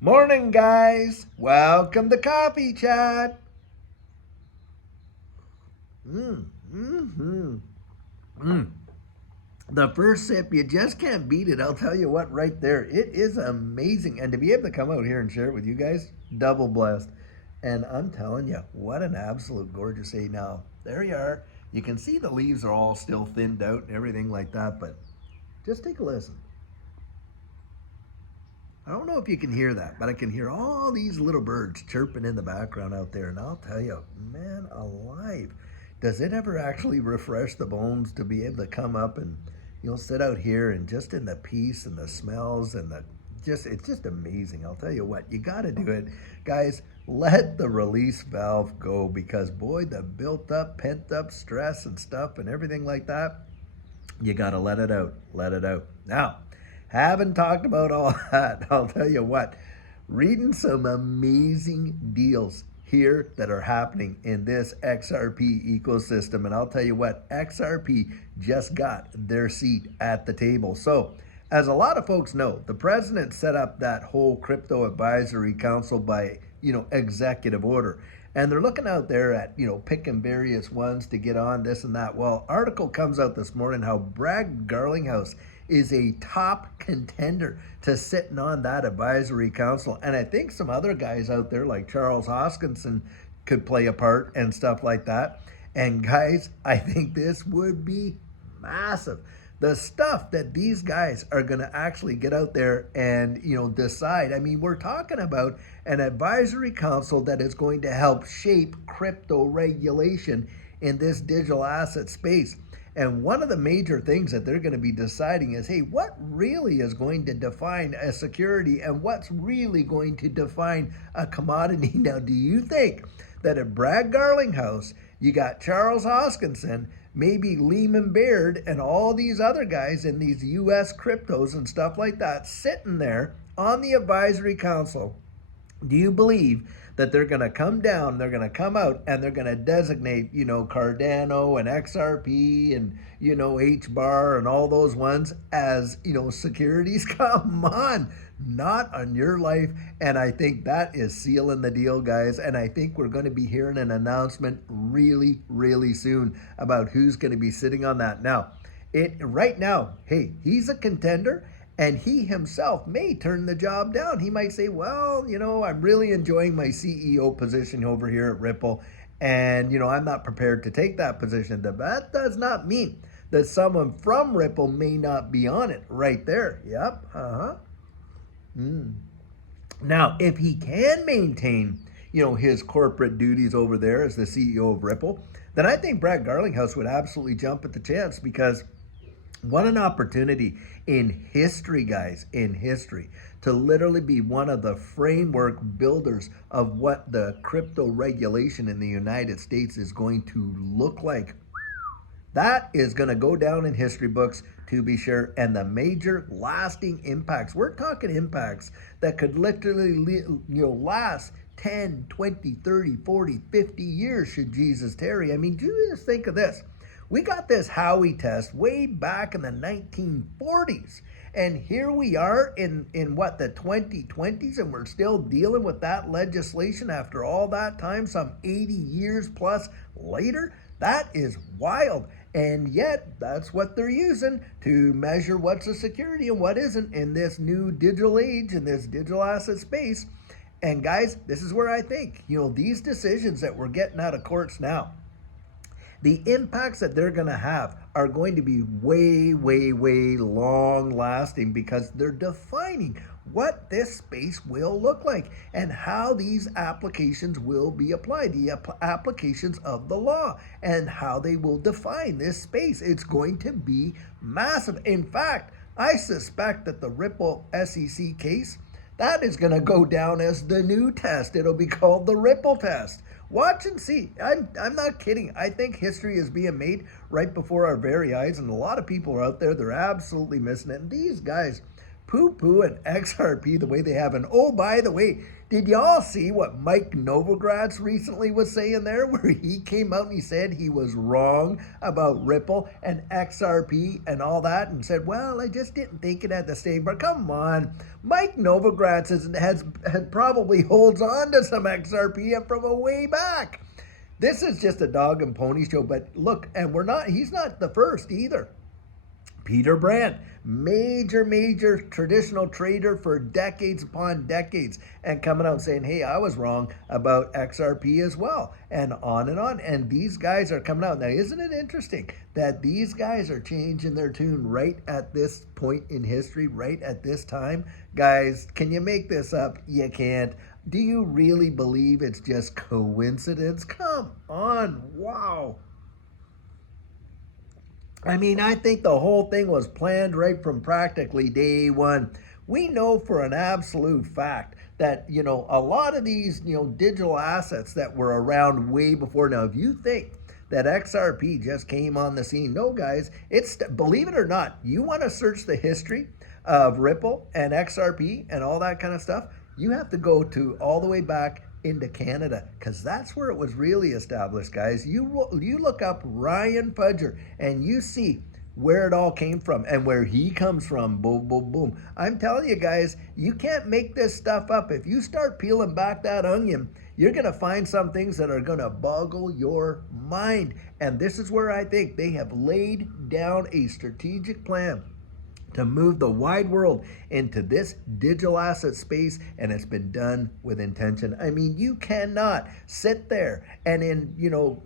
Morning, guys. Welcome to Coffee Chat. Mm, mm-hmm. Mm. The first sip, you just can't beat it. I'll tell you what, right there. It is amazing. And to be able to come out here and share it with you guys, double blessed. And I'm telling you, what an absolute gorgeous day. Now, there you are. You can see the leaves are all still thinned out and everything like that, but just take a listen. I don't know if you can hear that, but I can hear all these little birds chirping in the background out there. And I'll tell you, man alive, does it ever actually refresh the bones to be able to come up and sit out here and just in the peace and the smells and it's just amazing. I'll tell you what, you got to do it, guys. Let the release valve go, because boy, the built up, pent up stress and stuff and everything like that, you got to let it out. Let it out. Now, haven't talked about all that. I'll tell you what, reading some amazing deals here that are happening in this XRP ecosystem. And I'll tell you what, XRP just got their seat at the table. So, as a lot of folks know, the president set up that whole crypto advisory council by, executive order. And they're looking out there at, picking various ones to get on this and that. Well, article comes out this morning how Brad Garlinghouse is a top contender to sitting on that advisory council. And I think some other guys out there like Charles Hoskinson could play a part and stuff like that. And guys, I think this would be massive. The stuff that these guys are going to actually get out there and decide. I mean, we're talking about an advisory council that is going to help shape crypto regulation in this digital asset space. And one of the major things that they're going to be deciding is, hey, what really is going to define a security and what's really going to define a commodity? Now, do you think that at Brad Garlinghouse, you got Charles Hoskinson, maybe Lehman Baird, and all these other guys in these U.S. cryptos and stuff like that sitting there on the advisory council? Do you believe that they're going to come down, they're going to come out, and they're going to designate, Cardano and XRP and, HBAR and all those ones as, securities? Come on, not on your life. And I think that is sealing the deal, guys. And I think we're going to be hearing an announcement really, really soon about who's going to be sitting on that. Now, right now, hey, he's a contender. And he himself may turn the job down. He might say, well, I'm really enjoying my CEO position over here at Ripple. And, I'm not prepared to take that position. That does not mean that someone from Ripple may not be on it right there. Yep. Uh-huh. Now, if he can maintain, his corporate duties over there as the CEO of Ripple, then I think Brad Garlinghouse would absolutely jump at the chance, because what an opportunity in history, guys, in history, to literally be one of the framework builders of what the crypto regulation in the United States is going to look like. That is going to go down in history books, to be sure. And the major lasting impacts, we're talking impacts that could literally last 10, 20, 30, 40, 50 years should Jesus tarry. I mean, just think of this. We got this Howey test way back in the 1940s. And here we are in what, the 2020s, and we're still dealing with that legislation after all that time, some 80 years plus later. That is wild. And yet, that's what they're using to measure what's a security and what isn't in this new digital age, in this digital asset space. And guys, this is where I think, these decisions that we're getting out of courts now, the impacts that they're going to have are going to be way, way, way long lasting, because they're defining what this space will look like and how these applications will be applied, the applications of the law, and how they will define this space. It's going to be massive. In fact, I suspect that the Ripple SEC case, that is going to go down as the new test. It'll be called the Ripple test. Watch and see. I'm not kidding. I think history is being made right before our very eyes, and a lot of people are out there, they're absolutely missing it. And these guys, poo-pooing XRP the way they have. And oh, by the way, did y'all see what Mike Novogratz recently was saying there, where he came out and he said he was wrong about Ripple and XRP and all that, and said, well, I just didn't think it had the same. But come on, Mike Novogratz has probably holds on to some XRP from a way back. This is just a dog and pony show. But look, and he's not the first either. Peter Brandt, major traditional trader for decades upon decades, and coming out saying, hey, I was wrong about XRP as well, and on and on. And these guys are coming out. Now, isn't it interesting that these guys are changing their tune right at this point in history, right at this time? Guys, can you make this up? You can't. Do you really believe it's just coincidence? Come on. Wow. I mean, I think the whole thing was planned right from practically day one. We know for an absolute fact that, a lot of these, digital assets that were around way before now, if you think that XRP just came on the scene, no, guys, believe it or not, you want to search the history of Ripple and XRP and all that kind of stuff, you have to go to all the way back into Canada, because that's where it was really established, guys. You look up Ryan Fudger and you see where it all came from and where he comes from. Boom, boom, boom. I'm telling you guys, you can't make this stuff up. If you start peeling back that onion, you're going to find some things that are going to boggle your mind. And this is where I think they have laid down a strategic plan to move the wide world into this digital asset space, and it's been done with intention. I mean, you cannot sit there and in,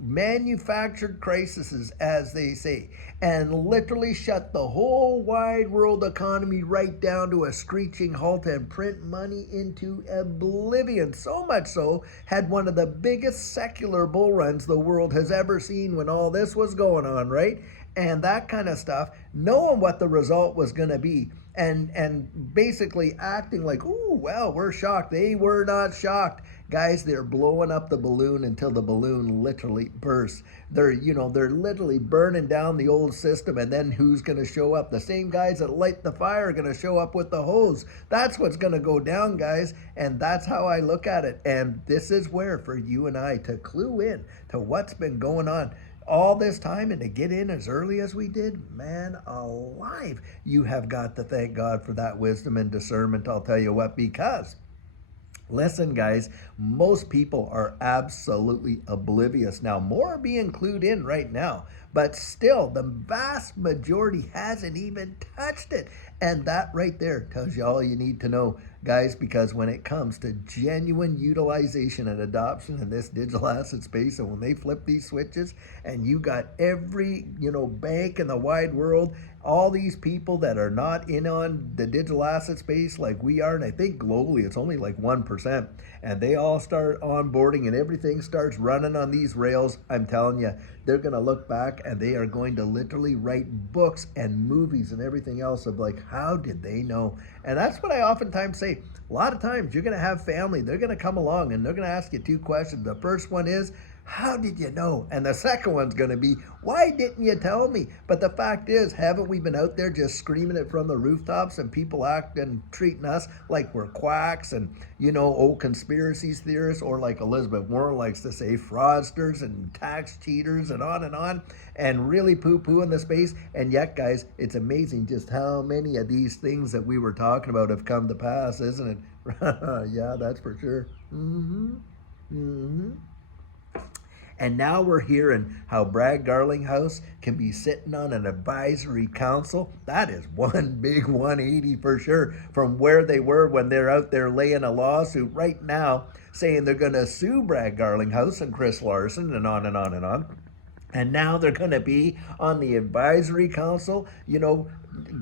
manufactured crises, as they say, and literally shut the whole wide world economy right down to a screeching halt and print money into oblivion. So much so, had one of the biggest secular bull runs the world has ever seen when all this was going on, right? And that kind of stuff, knowing what the result was going to be, and basically acting like, ooh, well, we're shocked. They were not shocked. Guys, they're blowing up the balloon until the balloon literally bursts. They're literally burning down the old system, and then who's going to show up? The same guys that light the fire are going to show up with the hose. That's what's going to go down, guys, and that's how I look at it. And this is where, for you and I to clue in to what's been going on all this time, and to get in as early as we did, man alive, you have got to thank God for that wisdom and discernment. I'll tell you what, because listen, guys, most people are absolutely oblivious. Now, more are being clued in right now, but still, the vast majority hasn't even touched it. And that right there tells you all you need to know, guys, because when it comes to genuine utilization and adoption in this digital asset space, and when they flip these switches and you got every, bank in the wide world, all these people that are not in on the digital asset space like we are, and I think globally it's only like 1%, and they all start onboarding and everything starts running on these rails, I'm telling you, they're going to look back and they are going to literally write books and movies and everything else of like, how did they know? And that's what I oftentimes say. A lot of times you're going to have family. They're going to come along and they're going to ask you two questions. The first one is, how did you know? And the second one's going to be, why didn't you tell me? But the fact is, haven't we been out there just screaming it from the rooftops, and people act and treating us like we're quacks and, old conspiracy theorists, or like Elizabeth Warren likes to say, fraudsters and tax cheaters and on, and really poo-pooing the space. And yet, guys, it's amazing just how many of these things that we were talking about have come to pass, isn't it? Yeah, that's for sure. And now we're hearing how Brad Garlinghouse can be sitting on an advisory council. That is one big 180 for sure from where they were when they're out there laying a lawsuit right now saying they're going to sue Brad Garlinghouse and Chris Larson and on and on and on. And now they're going to be on the advisory council,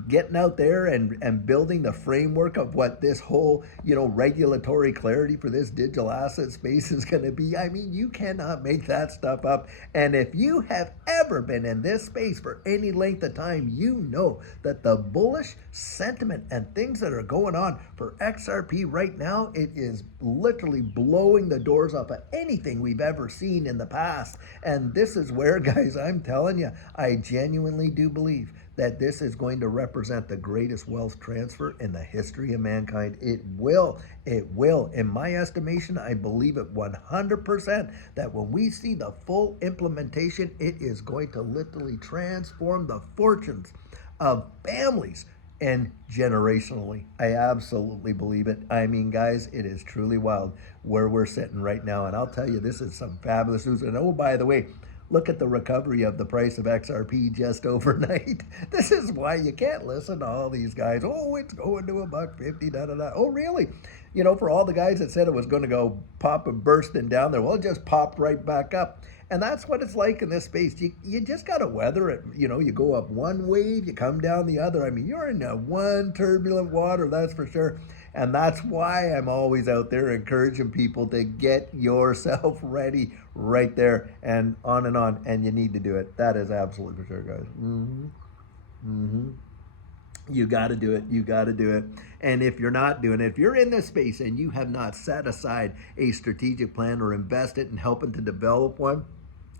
getting out there and building the framework of what this whole, regulatory clarity for this digital asset space is going to be. I mean, you cannot make that stuff up. And if you have ever been in this space for any length of time, you know that the bullish sentiment and things that are going on for XRP right now, it is literally blowing the doors off of anything we've ever seen in the past. And this is where, guys, I'm telling you, I genuinely do believe that this is going to represent the greatest wealth transfer in the history of mankind? It will. It will. In my estimation, I believe it 100% that when we see the full implementation, it is going to literally transform the fortunes of families and generationally. I absolutely believe it. I mean, guys, it is truly wild where we're sitting right now. And I'll tell you, this is some fabulous news. And oh, by the way, look at the recovery of the price of XRP just overnight. This is why you can't listen to all these guys. Oh, it's going to $1.50, da da da. Oh, really? You know, for all the guys that said it was going to go pop and bursting down there, well, it just popped right back up. And that's what it's like in this space. You just got to weather it. You know, you go up one wave, you come down the other. I mean, you're in one turbulent water, that's for sure. And that's why I'm always out there encouraging people to get yourself ready right there and on. And you need to do it. That is absolutely for sure, guys. You got to do it. You got to do it. And if you're not doing it, if you're in this space and you have not set aside a strategic plan or invested in helping to develop one,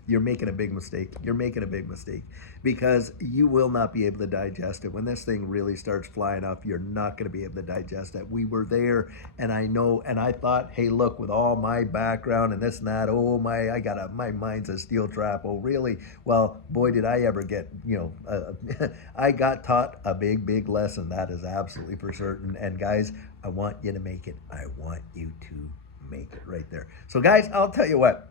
you're making a big mistake. You're making a big mistake because you will not be able to digest it. When this thing really starts flying up, you're not going to be able to digest it. We were there, and I know, and I thought, hey, look, with all my background and this and that, oh my, my mind's a steel trap. Oh, really? Well, boy, did I ever get, I got taught a big, big lesson. That is absolutely for certain. And guys, I want you to make it. I want you to make it right there. So guys, I'll tell you what.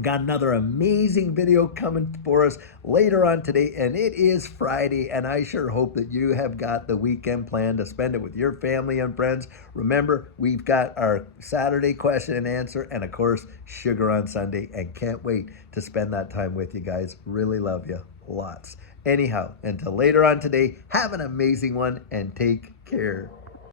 Got another amazing video coming for us later on today, and it is Friday, and I sure hope that you have got the weekend planned to spend it with your family and friends. Remember, we've got our Saturday question and answer, and of course, sugar on Sunday, and can't wait to spend that time with you guys. Really love you lots. Anyhow, until later on today, have an amazing one, and take care.